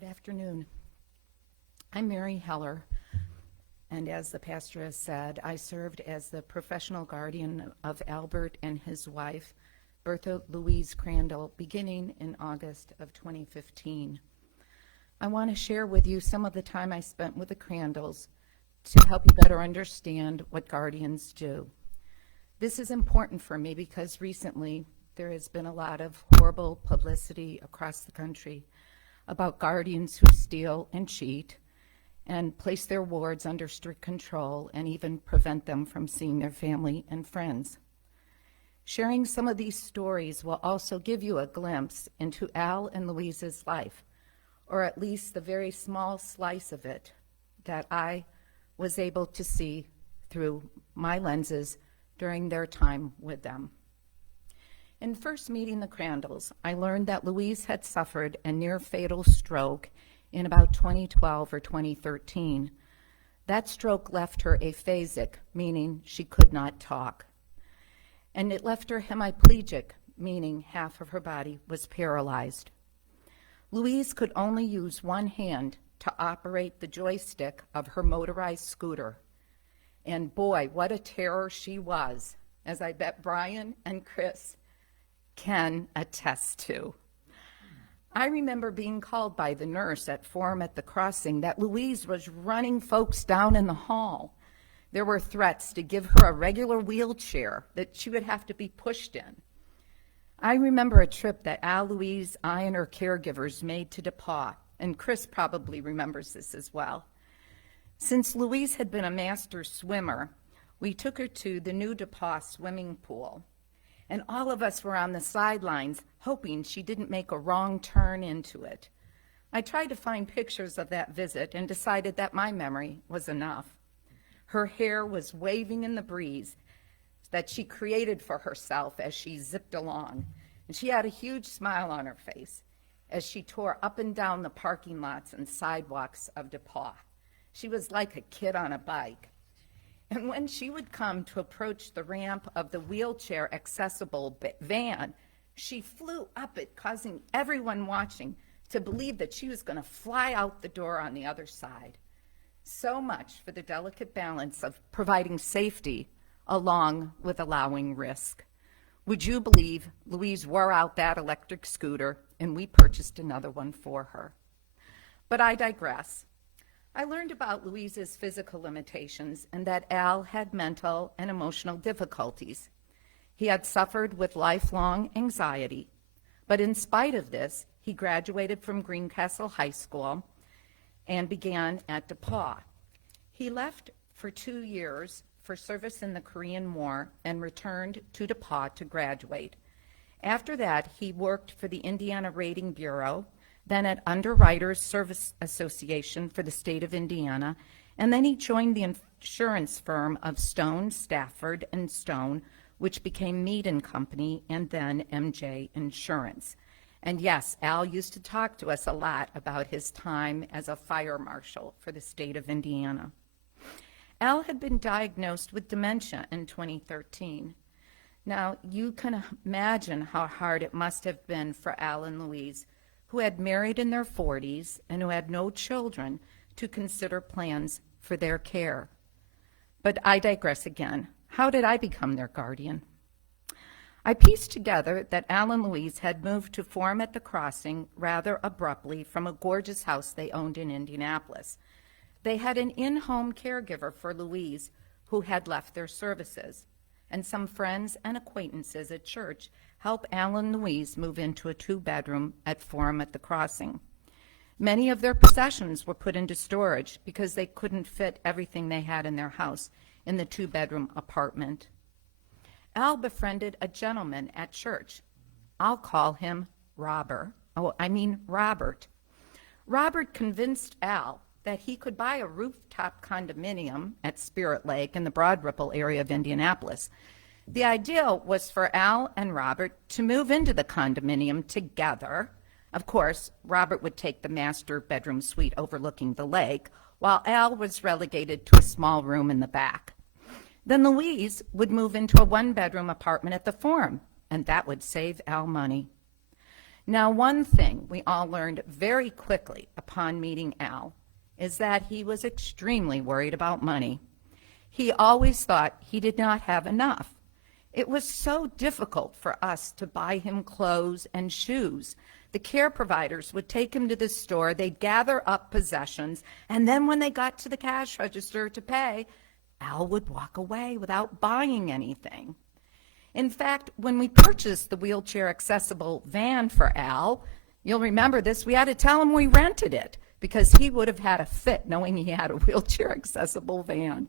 Good afternoon. I'm Mary Heller, and as the pastor has said, I served as the professional guardian of Albert and his wife, Bertha Louise Crandall, beginning in August of 2015. I want to share with you some of the time I spent with the Crandalls to help you better understand what guardians do. This is important for me because recently there has been a lot of horrible publicity across the country about guardians who steal and cheat and place their wards under strict control and even prevent them from seeing their family and friends. Sharing some of these stories will also give you a glimpse into Al and Louise's life, or at least the very small slice of it that I was able to see through my lenses during their time with them. In first meeting the Crandalls, I learned that Louise had suffered a near-fatal stroke in about 2012 or 2013. That stroke left her aphasic, meaning she could not talk. And it left her hemiplegic, meaning half of her body was paralyzed. Louise could only use one hand to operate the joystick of her motorized scooter. And boy, what a terror she was, as I bet Brian and Chris can attest to. I remember being called by the nurse at Forum at the Crossing that Louise was running folks down in the hall. There were threats to give her a regular wheelchair that she would have to be pushed in. I remember a trip that Al, Louise, I, and her caregivers made to DePaul, and Chris probably remembers this as well. Since Louise had been a master swimmer, we took her to the new DePaul swimming pool. And all of us were on the sidelines hoping she didn't make a wrong turn into it. I tried to find pictures of that visit and decided that my memory was enough. Her hair was waving in the breeze that she created for herself as she zipped along, and she had a huge smile on her face as she tore up and down the parking lots and sidewalks of DePaul. She was like a kid on a bike. And when she would come to approach the ramp of the wheelchair-accessible van, she flew up it, causing everyone watching to believe that she was going to fly out the door on the other side. So much for the delicate balance of providing safety along with allowing risk. Would you believe Louise wore out that electric scooter and we purchased another one for her? But I digress. I learned about Louise's physical limitations and that Al had mental and emotional difficulties. He had suffered with lifelong anxiety, but in spite of this, he graduated from Greencastle High School and began at DePaul. He left for 2 years for service in the Korean War and returned to DePaul to graduate. After that, he worked for the Indiana Rating Bureau, then at Underwriters Service Association for the state of Indiana, and then he joined the insurance firm of Stone, Stafford, and Stone, which became Mead and Company, and then MJ Insurance. And yes, Al used to talk to us a lot about his time as a fire marshal for the state of Indiana. Al had been diagnosed with dementia in 2013. Now, you can imagine how hard it must have been for Al and Louise, who had married in their 40s and who had no children, to consider plans for their care. But I digress again. How did I become their guardian? I pieced together that Al and Louise had moved to Forum at the Crossing rather abruptly from a gorgeous house they owned in Indianapolis. They had an in-home caregiver for Louise who had left their services, and some friends and acquaintances at church help Al and Louise move into a 2-bedroom at Forum at the Crossing. Many of their possessions were put into storage because they couldn't fit everything they had in their house in the 2-bedroom apartment. Al befriended a gentleman at church. I'll call him Robert. Robert convinced Al that he could buy a rooftop condominium at Spirit Lake in the Broad Ripple area of Indianapolis. The idea was for Al and Robert to move into the condominium together. Of course, Robert would take the master bedroom suite overlooking the lake, while Al was relegated to a small room in the back. Then Louise would move into a 1-bedroom apartment at the Forum, and that would save Al money. Now, one thing we all learned very quickly upon meeting Al is that he was extremely worried about money. He always thought he did not have enough. It was so difficult for us to buy him clothes and shoes. The care providers would take him to the store, they'd gather up possessions, and then when they got to the cash register to pay, Al would walk away without buying anything. In fact, when we purchased the wheelchair-accessible van for Al, you'll remember this, we had to tell him we rented it because he would have had a fit knowing he had a wheelchair-accessible van.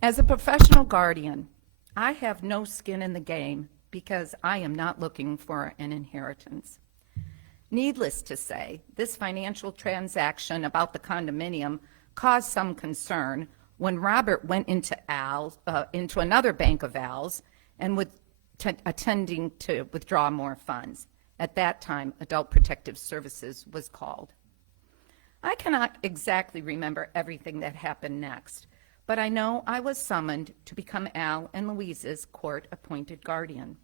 As a professional guardian, I have no skin in the game because I am not looking for an inheritance. Needless to say, this financial transaction about the condominium caused some concern when Robert went into another bank of Al's and attending to withdraw more funds. At that time, Adult Protective Services was called. I cannot exactly remember everything that happened next, but I know I was summoned to become Al and Louise's court-appointed guardian.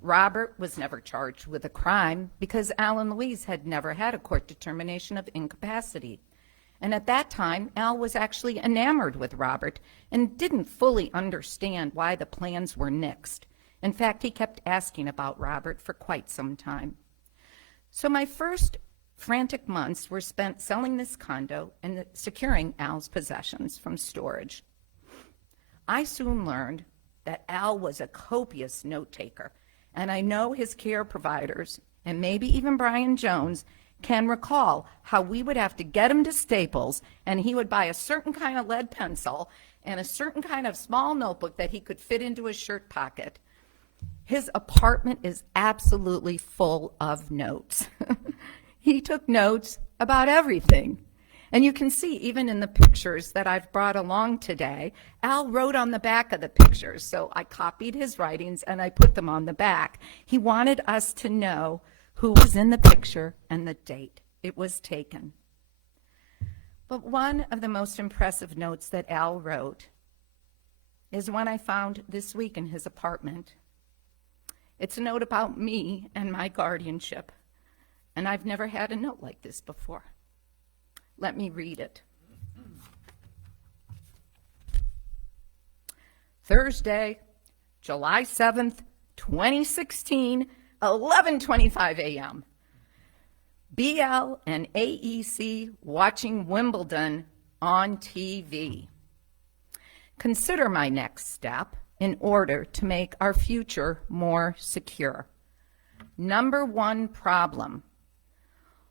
Robert was never charged with a crime because Al and Louise had never had a court determination of incapacity. And at that time, Al was actually enamored with Robert and didn't fully understand why the plans were nixed. In fact, he kept asking about Robert for quite some time. So my first frantic months were spent selling this condo and securing Al's possessions from storage. I soon learned that Al was a copious note-taker, and I know his care providers, and maybe even Brian Jones, can recall how we would have to get him to Staples, and he would buy a certain kind of lead pencil and a certain kind of small notebook that he could fit into his shirt pocket. His apartment is absolutely full of notes. He took notes about everything. And you can see, even in the pictures that I've brought along today, Al wrote on the back of the pictures. So I copied his writings and I put them on the back. He wanted us to know who was in the picture and the date it was taken. But one of the most impressive notes that Al wrote is one I found this week in his apartment. It's a note about me and my guardianship, and I've never had a note like this before. Let me read it. Thursday, July 7th, 2016, 11:25 a.m. BL and AEC watching Wimbledon on TV. Consider my next step in order to make our future more secure. Number one problem.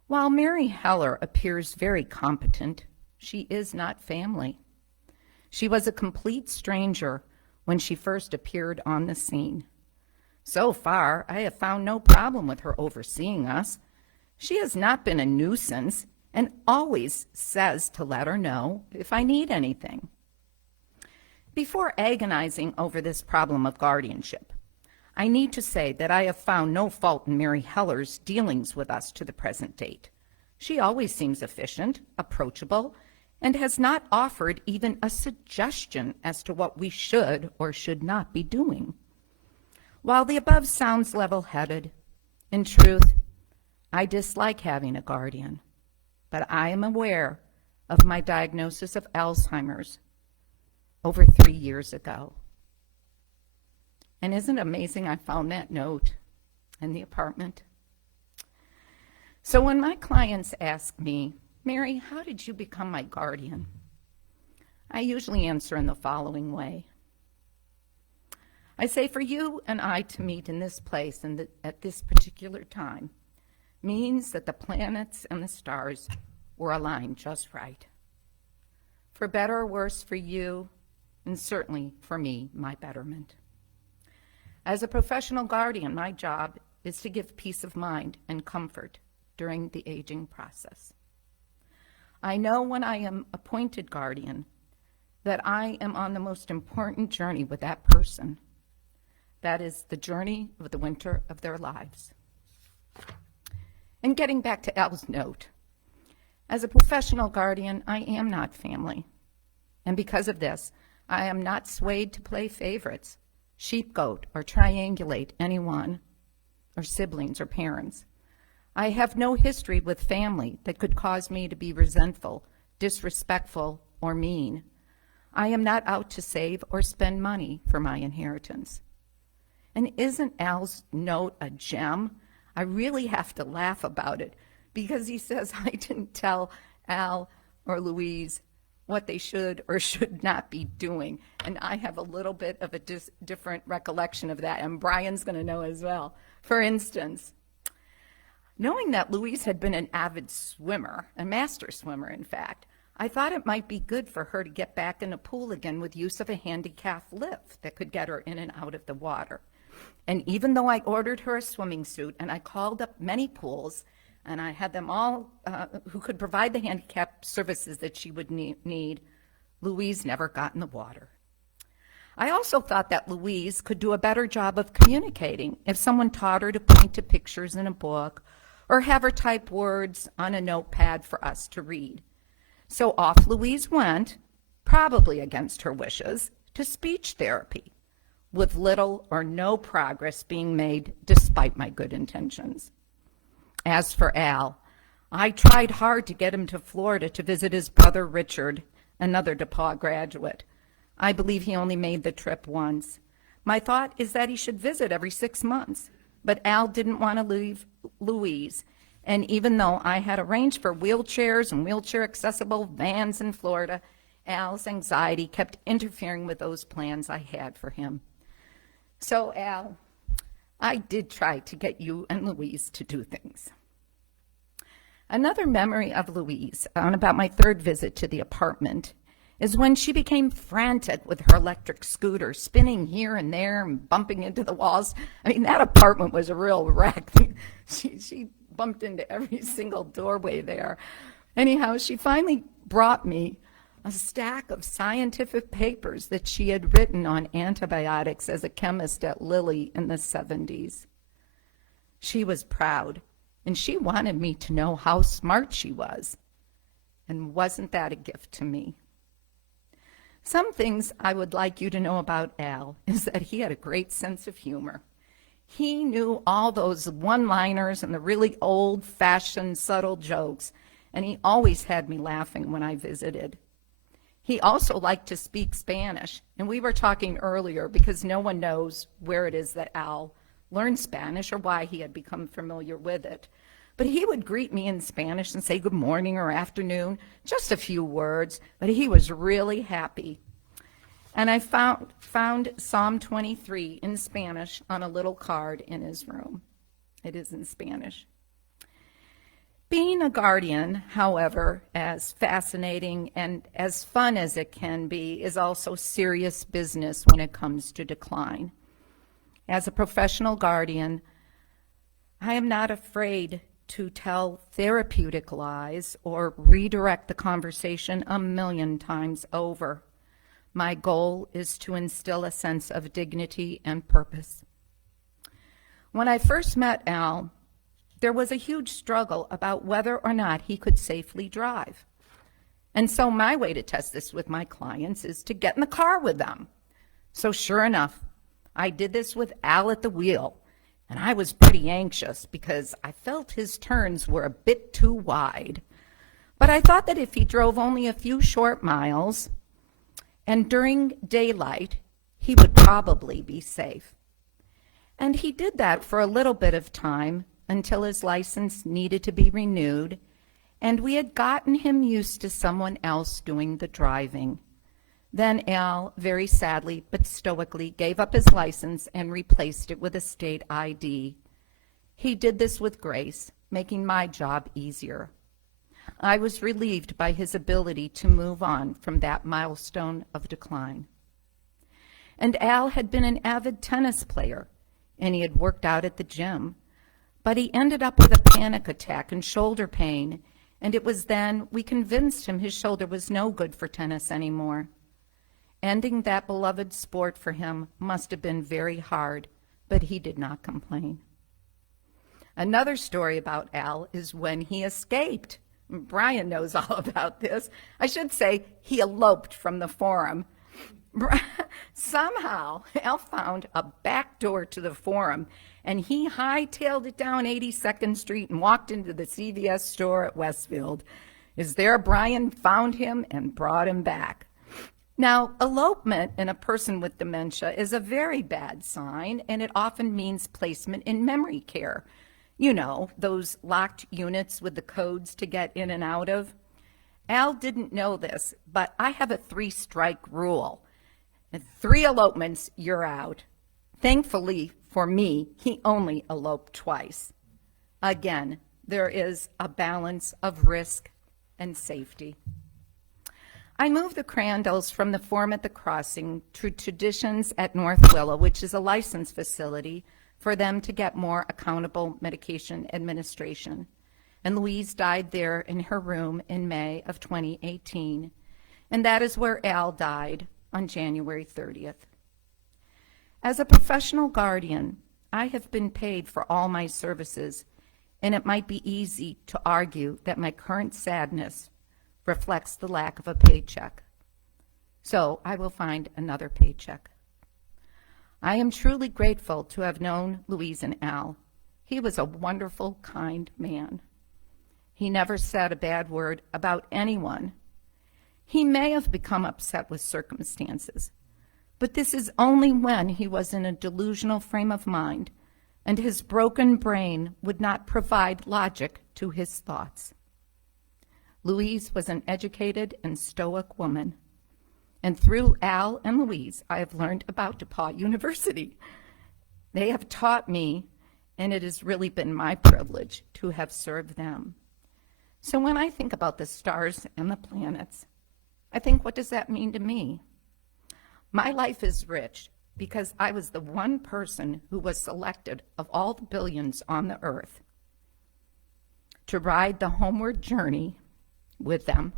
While Mary Heller appears very competent, she is not family. She was a complete stranger when she first appeared on the scene. So far, I have found no problem with her overseeing us. She has not been a nuisance and always says to let her know if I need anything. Before agonizing over this problem of guardianship, I need to say that I have found no fault in Mary Heller's dealings with us to the present date. She always seems efficient, approachable, and has not offered even a suggestion as to what we should or should not be doing. While the above sounds level-headed, in truth, I dislike having a guardian, but I am aware of my diagnosis of Alzheimer's over 3 years ago. And isn't it amazing I found that note in the apartment? So when my clients ask me, Mary, how did you become my guardian? I usually answer in the following way. I say, for you and I to meet in this place and at this particular time means that the planets and the stars were aligned just right. For better or worse for you, and certainly for me, my betterment. As a professional guardian, my job is to give peace of mind and comfort during the aging process. I know when I am appointed guardian that I am on the most important journey with that person. That is the journey of the winter of their lives. And getting back to Al's note, as a professional guardian, I am not family. And because of this, I am not swayed to play favorites, sheepgoat, or triangulate anyone, or siblings or parents. I have no history with family that could cause me to be resentful, disrespectful, or mean. I am not out to save or spend money for my inheritance. And isn't Al's note a gem? I really have to laugh about it because he says I didn't tell Al or Louise what they should or should not be doing. And I have a little bit of a different recollection of that, and Brian's going to know as well. For instance, knowing that Louise had been an avid swimmer, a master swimmer, in fact, I thought it might be good for her to get back in the pool again with use of a handicap lift that could get her in and out of the water. And even though I ordered her a swimming suit and I called up many pools, and I had them all who could provide the handicap services that she would need, Louise never got in the water. I also thought that Louise could do a better job of communicating if someone taught her to point to pictures in a book or have her type words on a notepad for us to read. So off Louise went, probably against her wishes, to speech therapy, with little or no progress being made despite my good intentions. As for Al, I tried hard to get him to Florida to visit his brother Richard, another DePauw graduate. I believe he only made the trip once. My thought is that he should visit every 6 months, but Al didn't want to leave Louise, and even though I had arranged for wheelchairs and wheelchair-accessible vans in Florida, Al's anxiety kept interfering with those plans I had for him. So, Al, I did try to get you and Louise to do things. Another memory of Louise, on about my third visit to the apartment, is when she became frantic with her electric scooter, spinning here and there and bumping into the walls. I mean, that apartment was a real wreck. She bumped into every single doorway there. Anyhow, she finally brought me a stack of scientific papers that she had written on antibiotics as a chemist at Lilly in the 70s. She was proud, and she wanted me to know how smart she was. And wasn't that a gift to me? Some things I would like you to know about Al is that he had a great sense of humor. He knew all those one-liners and the really old-fashioned subtle jokes, and he always had me laughing when I visited. He also liked to speak Spanish, and we were talking earlier because no one knows where it is that Al learned Spanish or why he had become familiar with it. But he would greet me in Spanish and say good morning or afternoon, just a few words, but he was really happy. And I found Psalm 23 in Spanish on a little card in his room. It is in Spanish. Being a guardian, however, as fascinating and as fun as it can be, is also serious business when it comes to decline. As a professional guardian, I am not afraid to tell therapeutic lies or redirect the conversation 1,000,000 times over. My goal is to instill a sense of dignity and purpose. When I first met Al, there was a huge struggle about whether or not he could safely drive. And so my way to test this with my clients is to get in the car with them. So sure enough, I did this with Al at the wheel. And I was pretty anxious because I felt his turns were a bit too wide. But I thought that if he drove only a few short miles and during daylight, he would probably be safe. And he did that for a little bit of time until his license needed to be renewed, and we had gotten him used to someone else doing the driving. Then Al, very sadly but stoically, gave up his license and replaced it with a state ID. He did this with grace, making my job easier. I was relieved by his ability to move on from that milestone of decline. And Al had been an avid tennis player, and he had worked out at the gym. But he ended up with a panic attack and shoulder pain, and it was then we convinced him his shoulder was no good for tennis anymore. Ending that beloved sport for him must have been very hard, but he did not complain. Another story about Al is when he escaped. Brian knows all about this. I should say he eloped from the forum. Somehow, Al found a back door to the forum, and he hightailed it down 82nd Street and walked into the CVS store at Westfield. Is there Brian found him and brought him back. Now, elopement in a person with dementia is a very bad sign, and it often means placement in memory care. You know, those locked units with the codes to get in and out of. Al didn't know this, but I have a 3-strike rule. And 3 elopements, you're out. Thankfully for me, he only eloped twice. Again, there is a balance of risk and safety. I moved the Crandalls from the Forum at the Crossing to Traditions at North Willow, which is a licensed facility for them to get more accountable medication administration. And Louise died there in her room in May of 2018. And that is where Al died on January 30th. As a professional guardian, I have been paid for all my services, and it might be easy to argue that my current sadness reflects the lack of a paycheck. So I will find another paycheck. I am truly grateful to have known Louise and Al. He was a wonderful, kind man. He never said a bad word about anyone. He may have become upset with circumstances, but this is only when he was in a delusional frame of mind and his broken brain would not provide logic to his thoughts. Louise was an educated and stoic woman, and through Al and Louise, I have learned about DePauw University. They have taught me, and it has really been my privilege to have served them. So when I think about the stars and the planets, I think, what does that mean to me? My life is rich because I was the one person who was selected of all the billions on the earth to ride the homeward journey with them.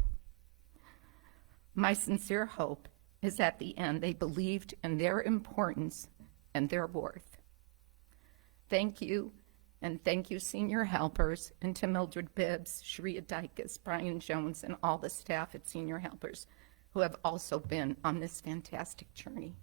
My sincere hope is at the end they believed in their importance and their worth. Thank you, and thank you, senior helpers, and to Mildred Bibbs, Sharia Dykes, Brian Jones, and all the staff at Senior Helpers who have also been on this fantastic journey.